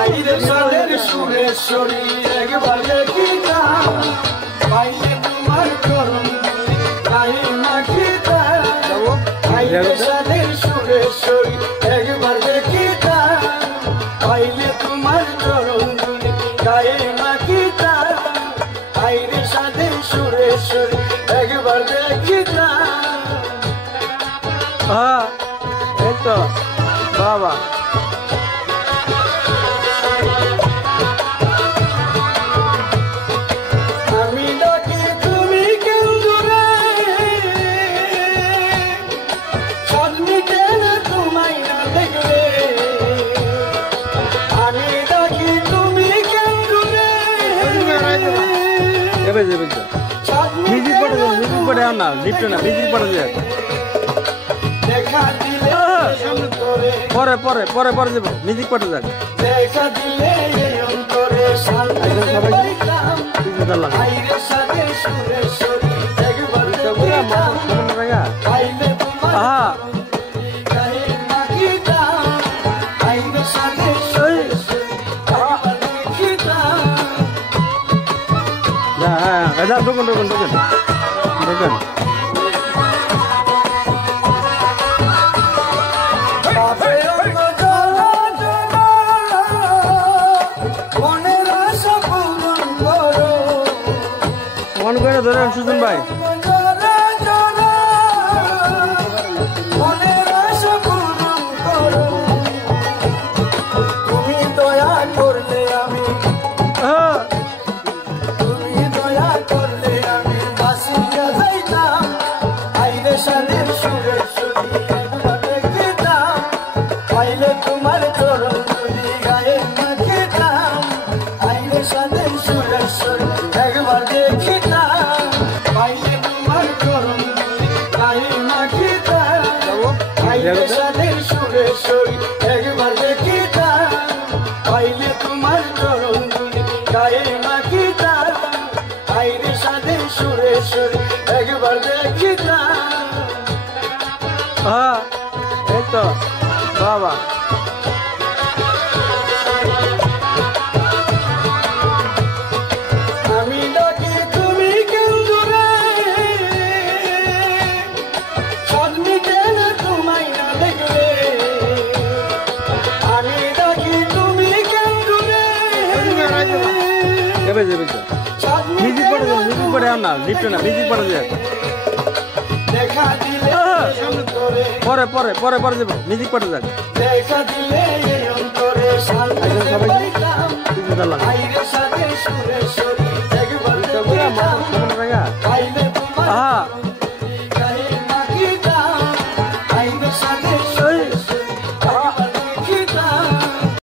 আইরে সাদের সুরেশ্বরী একবার দেখিতাম পাইলে তোমার চরণ গাই মাখিতাম আইরে সাদের সুরেশ্বরী একবার দেখিতাম পাইলে তোমার চরণ গাই মাখিতাম আইরে সাদের সুরেশ্বরী একবার দেখিতাম। হ্যাঁ এই তো বাবা আমি ডাকি তুমি কেন্দুরে সজমিতে না তোমায় না দেখলে আমি ডাকি তুমি কেন্দুরে এবার যাবে মিউজিক পড়ে না লিফটে না মিউজিক পড়ে যায় দেখা দিলে পরে পরে পরে পরে যাবো মিউজিক পড়ে যাক দেখা দিলে অন্তরে শান্তি পাইতাম আইরে সাথে সুরেশ্বরী একবার দেখিতাম পাইলে তোমার গায়ে মাখিতাম আইরে সাথে সুরেশ্বরী একবার দেখিতাম। হ্যাঁ ঢুকুন ঢুকুন ঢুকুন ঢুকুন মন করে ধরেন সুজন ভাই তুমি দয়া করলে আমি তুমি দয়া করলে আমি বাসিয়া যাইতাম আইরে সাদের সুরেশ্বরী একবার দেখিতাম পাইলে তোমার চরণ ধুলি গায়ে মাখিতাম আইরে সাদের সুরেশ্বরী একবার দেখিতাম পাইলে তোমার চরণ ধুলি গায়ে মাখিতাম আইরে সাদের সুরেশ্বরী একবার দেখিতাম পাইলে তোমার চরণ ধুলি গায়ে মাখিতাম আইরে সাদের সুরেশ্বরী একবার দেখিতাম। হ্যাঁ এই তো বাবা আমি ডাকি তুমি কেন্দুরে সজমিতে না তোমায় না দেখলে আমি ডাকি তুমি কেন্দুরে এবার যাবে মিউজিক পড়ে না লিফটে না মিউজিক পড়ে যায় দেখা দিলে অন্তরে পরে পরে পরে পরে যাবো মিউজিক পড়ে যাক দেখা দিলে অন্তরে শান্তি পাইতাম আইরে সাথে সুরেশ্বরী একবার দেখিতাম পাইলে তোমার